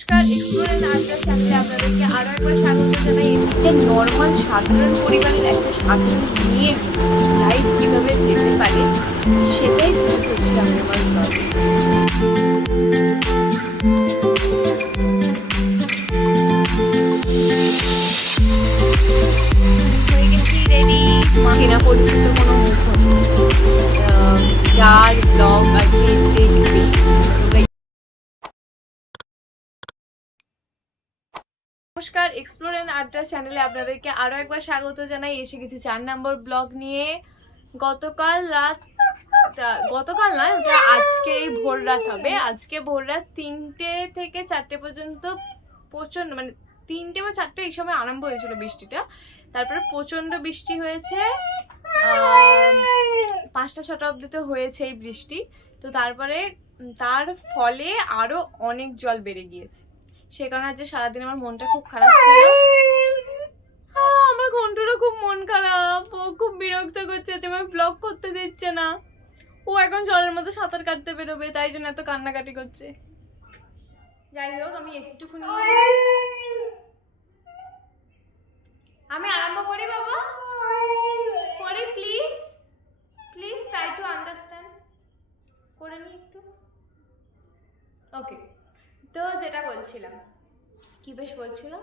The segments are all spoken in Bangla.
নমস্কার, এক্সপ্লোর এন্ড আড্ডা চ্যানেলে আপনাদেরকে আরও একবার স্বাগত জানাই। একটা নর্মাল সাধারণ পরিবারের একটা সাধারণ মেয়ের লাইফ কীভাবে যেতে পারে সেটাই তুলে ধরছি আমি আমার ব্লগে। হয়ে গেছি রেডি, চেনা পরিচিত কোনো মুখ যার ব্লগ আর কি দেখবি। নমস্কার, এক্সপ্লোর এন্ড আড্ডা চ্যানেলে আপনাদেরকে আরও একবার স্বাগত জানাই। এসে গেছি 4 নম্বর ব্লগ নিয়ে। গতকাল নয়, ওটা আজকে ভোর রাত হবে। আজকে ভোর রাত 3টে থেকে 4টে পর্যন্ত প্রচণ্ড, মানে 3টে বা 4টে এই সময় আরম্ভ হয়েছিল বৃষ্টিটা। তারপরে প্রচণ্ড বৃষ্টি হয়েছে, 5টা 6টা অবধি তো হয়েছে এই বৃষ্টি। তো তারপরে তার ফলে আরও অনেক জল বেড়ে গিয়েছে। সে কারণে আজ সারাদিন আমার মনটা খুব খারাপ ছিল। আমার ঘন্টুরও খুব মন খারাপ, ও খুব বিরক্ত করছে যে আমার ব্লগ করতে দিচ্ছে না। ও এখন জলের মধ্যে সাঁতার কাটতে বেরোবে, তাই জন্য এত কান্নাকাটি করছে। যাই হোক, আমি একটুখানি আরম্ভ করি। বাবা করি, please please try to understand করে নি একটু। ওকে, তো যেটা বলছিলাম, কি বেশ বলছিলাম,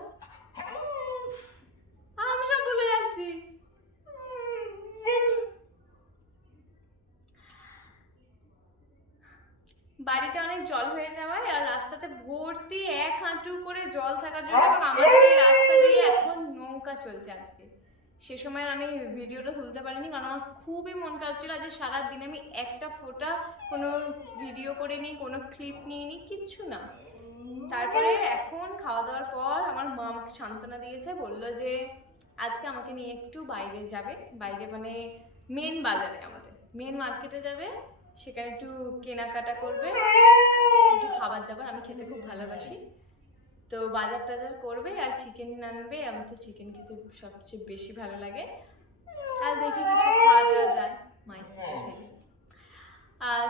আমি সব ভুলে যাচ্ছি। বাড়িতে অনেক জল হয়ে যাওয়ায় আর রাস্তাতে ভর্তি 1 হাঁটু করে জল থাকার জন্য, এবং আমাদের এই রাস্তা দিয়ে এখন নৌকা চলছে আজকে। সে সময় আমি ভিডিওটা তুলতে পারিনি, কারণ আমার খুবই মন খারাপ ছিল। আজ সারাদিন আমি একটা ফোঁটা কোনো ভিডিও করিনি, কোনো ক্লিপ নিইনি, কিচ্ছু না। তারপরে এখন খাওয়া দাওয়ার পর আমার মা আমাকে সান্ত্বনা দিয়েছে, বলল যে আজকে আমাকে নিয়ে একটু বাইরে যাবে, বাইরে মানে মেন বাজারে, আমাদের মেন মার্কেটে যাবে, সেখানে একটু কেনাকাটা করবে, একটু খাবার দাবার, আমি খেতে খুব ভালোবাসি, তো বাজার টাজার করবে আর চিকেন আনবে। আমার তো চিকেন খেতে সবচেয়ে বেশি ভালো লাগে, আর দেখি কিছু খাওয়া দাওয়া যায় মায়ের থেকে।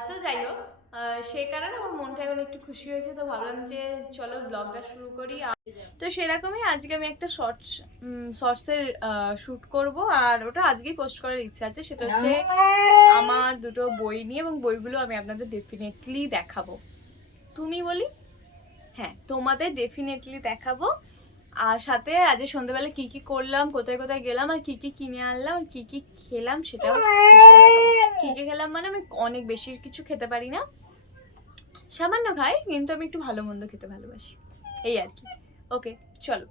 তো যাই হোক, সেই কারণে আমার মনটা এখন একটু খুশি হয়েছে, তো ভাবলাম যে চলো ব্লগটা শুরু করি। তো সেরকমই আজকে আমি একটা শর্টসের শ্যুট করব, আর ওটা আজকেই পোস্ট করার ইচ্ছা আছে। সেটা হচ্ছে আমার দুটো বই নিয়ে, এবং বইগুলো আমি আপনাদের ডেফিনেটলি দেখাবো। তুমি বলি হ্যাঁ, তোমাদের ডেফিনেটলি দেখাবো। আর সাথে আজ সন্ধ্যাবেলা কি কি করলাম, কোথায় কোথায় গেলাম, আর কি কি কিনে আনলাম, আর কি কি খেলাম সেটাও দেখাবো। কি কি খেলাম মানে, আমি অনেক বেশি কিছু খেতে পারি না, সামান্য খাই, কিন্তু আমি একটু ভালো মন্দ খেতে ভালোবাসি, এই আর কি। ওকে চলো।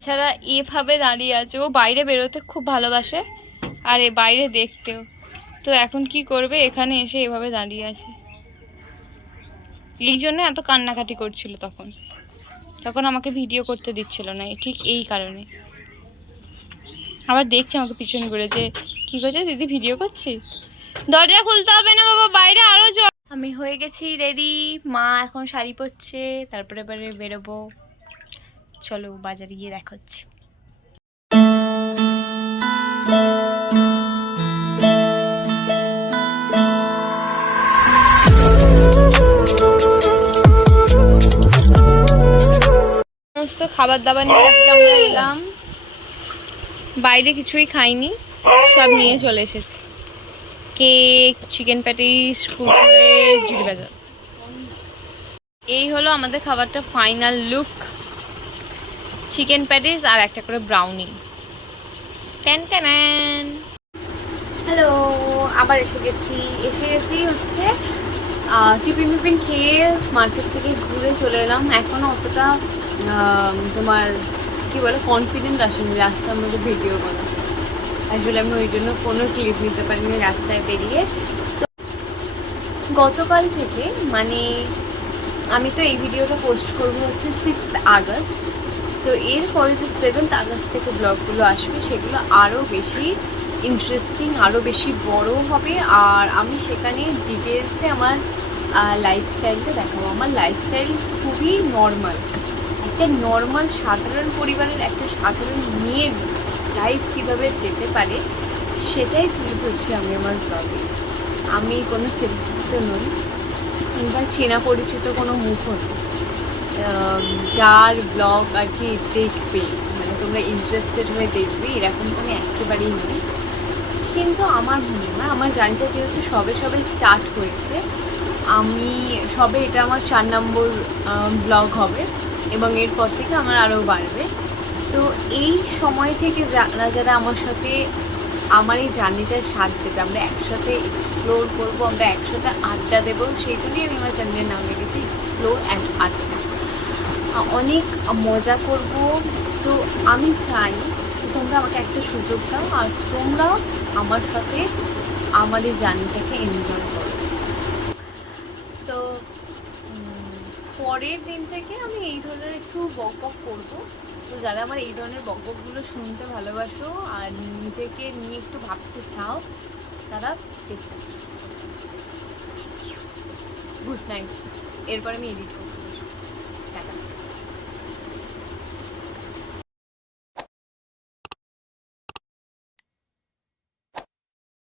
এছাড়া এভাবে দাঁড়িয়ে আছে, ও বাইরে বেরোতে খুব ভালোবাসে আর এ বাইরে দেখতেও। তো এখন কি করবে, এখানে এসে এভাবে দাঁড়িয়ে আছে, এই জন্য এত কান্নাকাটি করছিল। তখন আমাকে ভিডিও করতে দিচ্ছিল না, ঠিক এই কারণে। আবার দেখছে আমাকে পিছন ঘুরে যে কি করছে, দিদি ভিডিও করছি। দরজা খুলতে হবে না বাবা, বাইরে আরো জল। আমি হয়ে গেছি রেডি, মা এখন শাড়ি পরছে, তারপরে এবারে বেরোবো। চলো বাজারে গিয়ে দেখা হচ্ছে। সমস্ত খাবার দাবার নিয়ে আজকে আমরা এলাম, বাইরে কিছুই খাইনি, সব নিয়ে চলে এসেছি। কেক, চিকেন প্যাটিস, কুরকুরে, জিরে বাজার। এই হলো আমাদের খাবারটা ফাইনাল লুক, চিকেন প্যাটিস আর একটা করে ব্রাউনি। হ্যালো, আবার এসে গেছি হচ্ছে টিফিন খেয়ে মার্কেট থেকে ঘুরে চলে এলাম। এখনও অতটা তোমার কি বলে কনফিডেন্ট আসেনি রাস্তার মধ্যে ভিডিও করা। আসলে আমি ওই জন্য কোনো ক্লিপ নিতে পারিনি রাস্তায় বেরিয়ে। তো গতকাল থেকে, মানে আমি তো এই ভিডিওটা পোস্ট করবো হচ্ছে 6th আগস্ট, তো এরপরে যে 7th আগস্ট থেকে ব্লগগুলো আসবে সেগুলো আরও বেশি ইন্টারেস্টিং, আরও বেশি বড় হবে, আর আমি সেখানে ডিটেলসে আমার লাইফস্টাইলটা দেখাবো। আমার লাইফস্টাইল খুবই নর্মাল, একটা নর্মাল সাধারণ পরিবারের একটা সাধারণ মেয়ের লাইফ কীভাবে যেতে পারে সেটাই তুলে ধরছি আমি আমার ব্লগে। আমি কোনো সেলিব্রিটি তো নই, এবার চেনা পরিচিত কোনো মুখ হতো, যার ব্লগ আর কি দেখবে, মানে তোমরা ইন্টারেস্টেড হয়ে দেখবে এরকম তো আমি একেবারেই নই। কিন্তু আমার মনে হয় আমার জার্নিটা যেহেতু সবে সবে স্টার্ট হয়েছে, আমি সবে এটা আমার 4 নম্বর ব্লগ হবে এবং এরপর থেকে আমার আরও বাড়বে। তো এই সময় থেকে যারা যারা আমার সাথে আমার এই জার্নিটার সাথ দেবে, আমরা একসাথে এক্সপ্লোর করবো, আমরা একসাথে আড্ডা দেবো, সেই জন্যই আমি আমার চ্যানেলের নাম রেখেছি এক্সপ্লোর অ্যান্ড আড্ডা। অনেক মজা করব। তো আমি চাই যে তোমরা আমাকে একটা সুযোগ দাও আর তোমরা আমার সাথে আমার এই জার্নিটাকে এনজয় করো। তো পরের দিন থেকে আমি এই ধরনের একটু বক বক করবো। তো যারা আমার এই ধরনের বক বকগুলো শুনতে ভালোবাসো আর নিজেকে নিয়ে একটু ভাবতে চাও, তারা প্লিজ সাবস্ক্রাইব করো। Good night. এরপর আমি এডিট করবো।